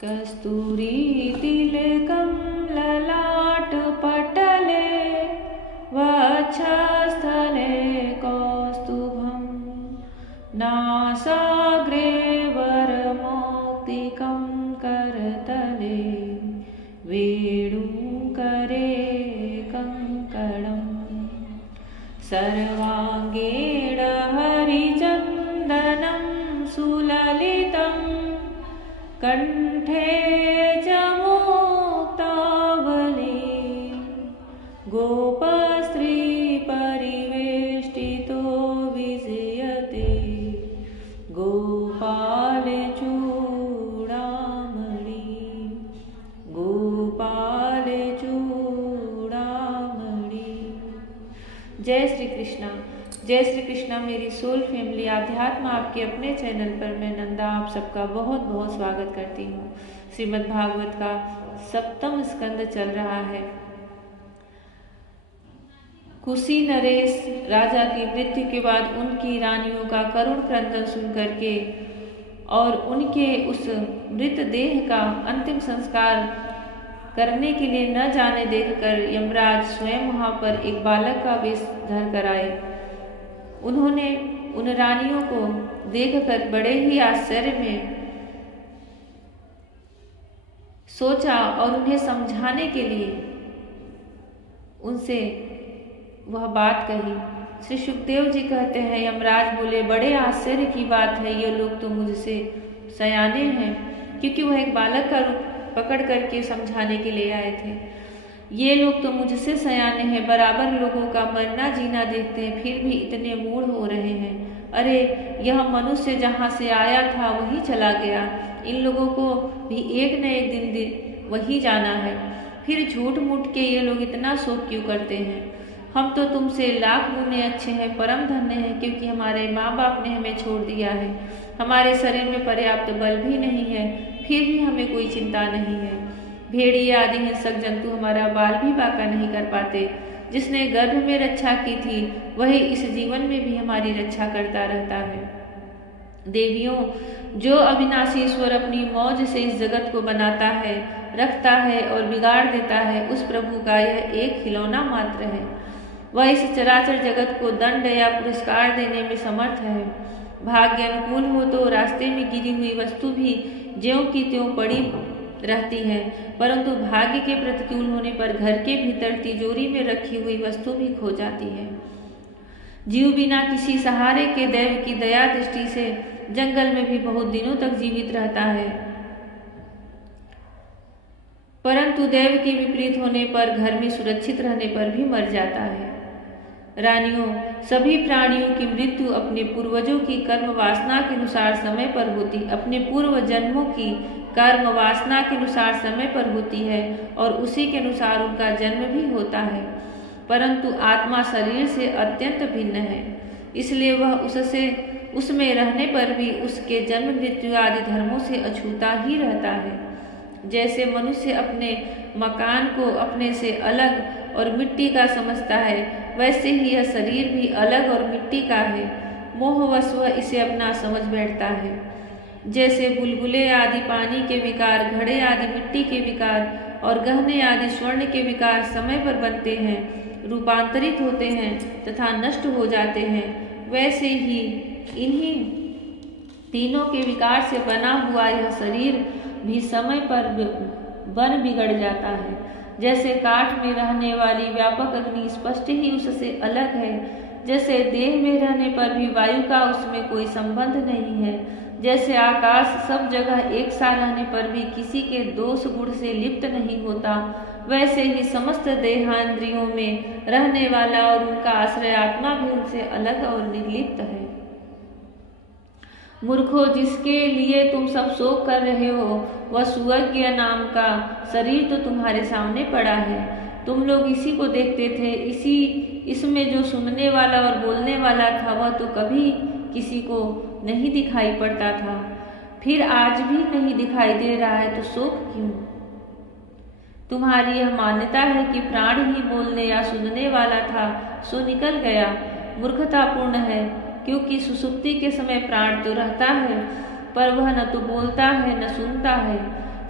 कस्तूरी तिलकं ललाटपटले वक्षस्थले कौस्तुभं नासाग्रे वरमौक्तिकं करतले वेणुकरे कङ्कणं सर्वाङ्गेण हरिचन्दनं सुललितं कंठे च मुक्तावली गोपस्त्री परिवेष्टितो विजयते गोपालचूडामणि गोपालचूडामणि। जय श्री कृष्णा। जय श्री कृष्णा मेरी सोल फैमिली। आध्यात्म आपके अपने चैनल पर मैं नंदा आप सबका बहुत बहुत स्वागत करती हूँ। श्रीमद् भागवत का 7वां स्कंद चल रहा है। कुशी नरेश राजा की मृत्यु के बाद उनकी रानियों का करुण क्रंदन सुन करके और उनके उस मृतदेह का अंतिम संस्कार करने के लिए न जाने देखकर यमराज स्वयं वहां पर एक बालक का वेश धर कर आए। उन्होंने उन रानियों को देखकर बड़े ही आश्चर्य में सोचा और उन्हें समझाने के लिए उनसे वह बात कही। श्री सुखदेव जी कहते हैं, यमराज बोले, बड़े आश्चर्य की बात है, ये लोग तो मुझसे सयाने हैं, क्योंकि वह एक बालक का रूप पकड़ करके समझाने के लिए आए थे। ये लोग तो मुझसे सयाने हैं, बराबर लोगों का मरना जीना देखते हैं, फिर भी इतने मूढ़ हो रहे हैं। अरे यह मनुष्य जहाँ से आया था वही चला गया, इन लोगों को भी एक न एक दिन वही जाना है। फिर झूठ मूठ के ये लोग इतना शोक क्यों करते हैं? हम तो तुमसे लाख गुने अच्छे हैं, परम धन्य हैं, क्योंकि हमारे माँ बाप ने हमें छोड़ दिया है। हमारे शरीर में पर्याप्त बल भी नहीं है, फिर भी हमें कोई चिंता नहीं है। भेड़िए आदि हिंसक जंतु हमारा बाल भी बांका नहीं कर पाते। जिसने गर्भ में रक्षा की थी वही इस जीवन में भी हमारी रक्षा करता रहता है। देवियों, जो अविनाशी ईश्वर अपनी मौज से इस जगत को बनाता है, रखता है और बिगाड़ देता है, उस प्रभु का यह एक खिलौना मात्र है। वह इस चराचर जगत को दंड या पुरस्कार देने में समर्थ है। भाग्य अनुकूल हो तो रास्ते में गिरी हुई वस्तु भी ज्यों की त्यों पड़ी रहती है, परंतु भाग्य के प्रतिकूल होने पर घर के भीतर तिजोरी में रखी हुई वस्तु भी खो जाती है। जीव बिना किसी सहारे के दैव की दया दृष्टि से जंगल में भी बहुत दिनों तक जीवित रहता है, परंतु दैव के विपरीत होने पर घर में सुरक्षित रहने पर भी मर जाता है। रानियों, सभी प्राणियों की मृत्यु अपने पूर्वजों की कर्म वासना के अनुसार समय पर होती, अपने पूर्व जन्मों की कर्म वासना के अनुसार समय पर होती है और उसी के अनुसार उनका जन्म भी होता है। परंतु आत्मा शरीर से अत्यंत भिन्न है, इसलिए वह उसमें रहने पर भी उसके जन्म मृत्यु आदि धर्मों से अछूता ही रहता है। जैसे मनुष्य अपने मकान को अपने से अलग और मिट्टी का समझता है, वैसे ही यह शरीर भी अलग और मिट्टी का है। मोहवश वह इसे अपना समझ बैठता है। जैसे बुलबुले आदि पानी के विकार, घड़े आदि मिट्टी के विकार और गहने आदि स्वर्ण के विकार समय पर बनते हैं, रूपांतरित होते हैं तथा नष्ट हो जाते हैं, वैसे ही इन्हीं तीनों के विकार से बना हुआ यह शरीर भी समय पर बन बिगड़ जाता है। जैसे काठ में रहने वाली व्यापक अग्नि स्पष्ट ही उससे अलग है, जैसे देह में रहने पर भी वायु का उसमें कोई संबंध नहीं है, जैसे आकाश सब जगह एक सा रहने पर भी किसी के दोष गुण से लिप्त नहीं होता, वैसे ही समस्त देहांद्रियों में रहने वाला और उनका आश्रय आत्मा भी उनसे अलग और निर्लिप्त है। मूर्खों, जिसके लिए तुम सब शोक कर रहे हो, वह सुअज्ञ नाम का शरीर तो तुम्हारे सामने पड़ा है। तुम लोग इसी को देखते थे, इसमें जो सुनने वाला और बोलने वाला था वह तो कभी किसी को नहीं दिखाई पड़ता था, फिर आज भी नहीं दिखाई दे रहा है, तो शोक क्यों? तुम्हारी यह मान्यता है कि प्राण ही बोलने या सुनने वाला था, सो निकल गया। मूर्खतापूर्ण है, क्योंकि सुसुप्ति के समय प्राण तो रहता है, पर वह न तो बोलता है न सुनता है।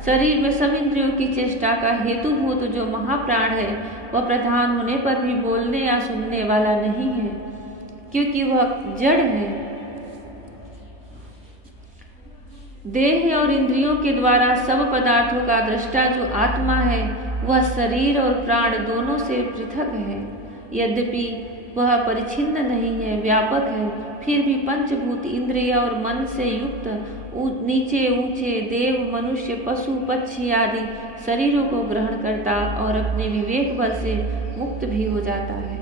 शरीर में सब इंद्रियों की चेष्टा का हेतुभूत जो महाप्राण है वह प्रधान होने पर भी बोलने या सुनने वाला नहीं है, क्योंकि वह जड़ है। देह और इंद्रियों के द्वारा सब पदार्थों का दृष्टा जो आत्मा है वह शरीर और प्राण दोनों से पृथक है। यद्यपि वह परिच्छिन्न नहीं है, व्यापक है, फिर भी पंचभूत इंद्रिय और मन से युक्त नीचे ऊंचे देव, मनुष्य, पशु, पक्षी आदि शरीरों को ग्रहण करता और अपने विवेक बल से मुक्त भी हो जाता है।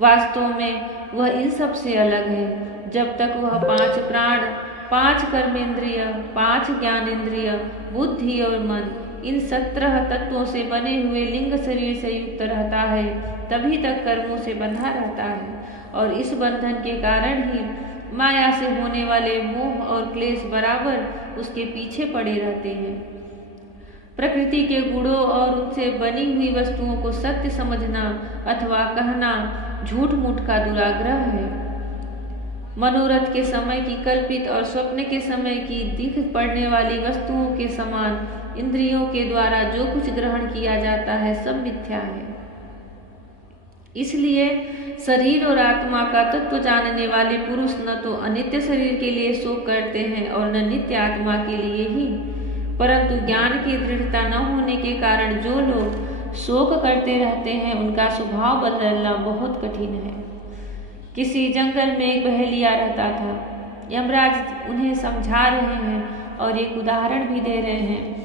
वास्तव में वह इन सब से अलग है। जब तक वह 5 प्राण, 5 कर्मेंद्रिय, 5 ज्ञानेंद्रिय, बुद्धि और मन, इन 17 तत्वों से बने हुए लिंग शरीर से युक्त रहता है, तभी तक कर्मों से बंधा रहता है। और इस बंधन के कारण ही माया से होने वाले मोह और क्लेश बराबर उसके पीछे पड़े रहते हैं। प्रकृति के गुणों और उनसे बनी हुई वस्तुओं को सत्य समझना अथवा कहना झूठ मूठ का दुराग्रह है। मनोरथ के समय की कल्पित और स्वप्न के समय की दिख पड़ने वाली वस्तुओं के समान इंद्रियों के द्वारा जो कुछ ग्रहण किया जाता है सब मिथ्या है। इसलिए शरीर और आत्मा का तत्व जानने वाले पुरुष न तो अनित्य शरीर के लिए शोक करते हैं और न नित्य आत्मा के लिए ही, परंतु ज्ञान की दृढ़ता न होने के कारण जो लोग शोक करते रहते हैं उनका स्वभाव बदलना बहुत कठिन है। किसी जंगल में एक बहेलिया रहता था। यमराज उन्हें समझा रहे हैं और एक उदाहरण भी दे रहे हैं।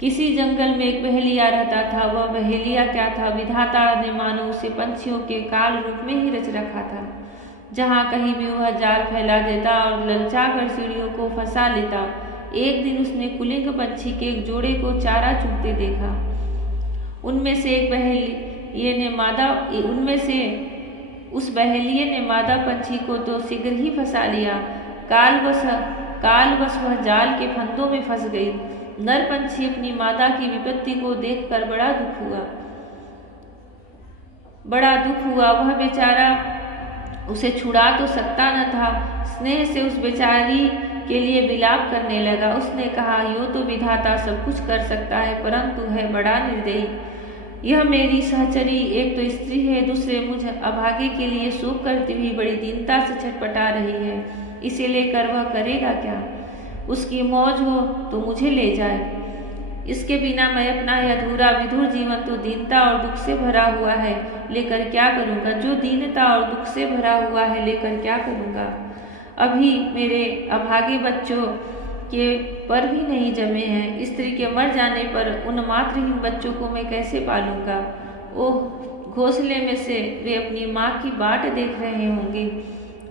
किसी जंगल में एक बहेलिया रहता था। वह बहेलिया क्या था? विधाता ने मानो उसे पंछियों के काल रूप में ही रच रखा था। जहाँ कहीं भी वह जाल फैला देता और ललचा कर चिड़ियों को फंसा लेता। एक दिन उसने कुलिंग पंछी के एक जोड़े को चारा चुगते देखा। उनमें से उस बहेलिये ने मादा पंछी को तो शीघ्र ही फंसा लिया। कालवश वह जाल के फंदों में फंस गई। नर पंछी अपनी मादा की विपत्ति को देखकर बड़ा दुख हुआ। वह बेचारा उसे छुड़ा तो सकता न था। स्नेह से उस बेचारी के लिए विलाप करने लगा। उसने कहा, यो तो विधाता सब कुछ कर सकता है, परंतु है बड़ा निर्दयी। यह मेरी सहचरी एक तो स्त्री है, दूसरे मुझ अभागे के लिए शोक करती हुई बड़ी दीनता से छटपटा रही है। इसे लेकर वह करेगा क्या? उसकी मौज हो तो मुझे ले जाए। इसके बिना मैं अपना यह अधूरा विधुर जीवन तो दीनता और दुख से भरा हुआ है, लेकर क्या करूँगा? जो दीनता और दुख से भरा हुआ है, लेकर क्या करूँगा? अभी मेरे अभागे बच्चों के पर भी नहीं जमे हैं। स्त्री के मर जाने पर उन मातृहीन बच्चों को मैं कैसे पालूंगा? ओह, घोंसले में से वे अपनी माँ की बाट देख रहे होंगे।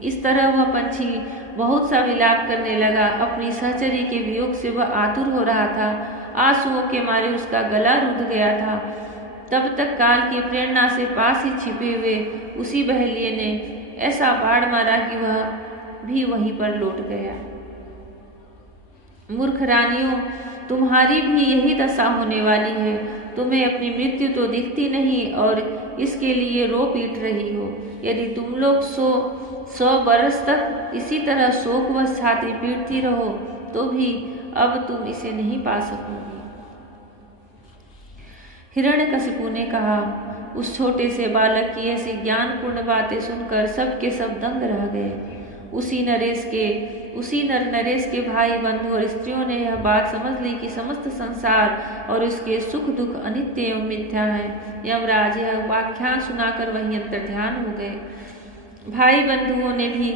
इस तरह वह पंछी बहुत सा विलाप करने लगा। अपनी सहचरी के वियोग से वह आतुर हो रहा था। आंसुओं के मारे उसका गला रुंध गया था। तब तक काल की प्रेरणा से पास ही छिपे हुए उसी बहेलिये ने ऐसा बाढ़ मारा कि वह भी वहीं पर लौट गया। मूर्ख रानियों, तुम्हारी भी यही दशा होने वाली है। तुम्हें अपनी मृत्यु तो दिखती नहीं और इसके लिए रो पीट रही हो। यदि तुम लोग 100 बरस तक इसी तरह शोक व छाती पीटती रहो तो भी अब तुम इसे नहीं पा सकोगी। हिरण्यकशिपु ने कहा, उस छोटे से बालक की ऐसी ज्ञानपूर्ण बातें सुनकर सब के सब दंग रह गए। उसी नर नरेश के भाई बंधु और स्त्रियों ने यह बात समझ ली कि समस्त संसार और इसके सुख दुख अनित्य एवं मिथ्या है। यमराज यह उपाख्यान सुनाकर वहीं अंतर्ध्यान हो गए। भाई बंधुओं ने भी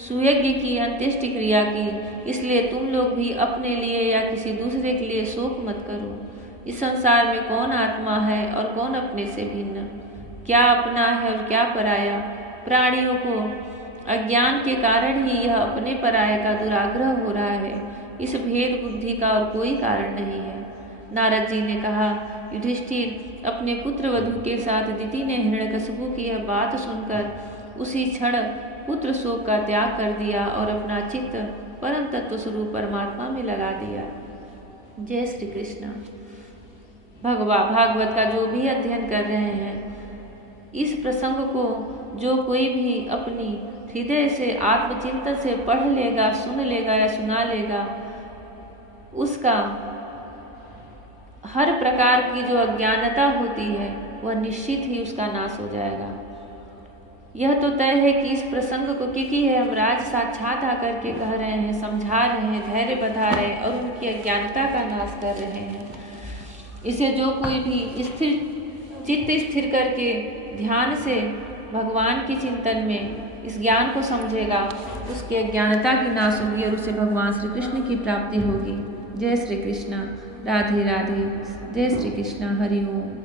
सुयज्ञ की अंत्येष्टि क्रिया की। इसलिए तुम लोग भी अपने लिए या किसी दूसरे के लिए शोक मत करो। इस संसार में कौन आत्मा है और कौन अपने से भिन्न, क्या अपना है और क्या पराया? प्राणियों को अज्ञान के कारण ही यह अपने पराये का दुराग्रह हो रहा है। इस भेद बुद्धि का और कोई कारण नहीं है। नारद जी ने कहा, युधिष्ठिर, अपने पुत्र वधू के साथ दिति ने हिरण्यकशिपु की यह बात सुनकर उसी क्षण पुत्र शोक का त्याग कर दिया और अपना चित्त परम तत्व स्वरूप परमात्मा में लगा दिया। जय श्री कृष्ण। भागवत का जो भी अध्ययन कर रहे हैं, इस प्रसंग को जो कोई भी अपनी हृदय से आत्मचिंतन से पढ़ लेगा, सुन लेगा या सुना लेगा, उसका हर प्रकार की जो अज्ञानता होती है वह निश्चित ही उसका नाश हो जाएगा। यह तो तय है कि इस प्रसंग को, क्योंकि है यमराज साक्षात आकर के कह रहे हैं, समझा रहे हैं, धैर्य बधा रहे हैं और उनकी अज्ञानता का नाश कर रहे हैं। इसे जो कोई भी चित्त स्थिर करके ध्यान से भगवान के चिंतन में इस ज्ञान को समझेगा, उसकी अज्ञानता की नाश होगी और उसे भगवान श्री कृष्ण की प्राप्ति होगी। जय श्री कृष्ण, राधे राधे, जय श्री कृष्ण, हरि ओम।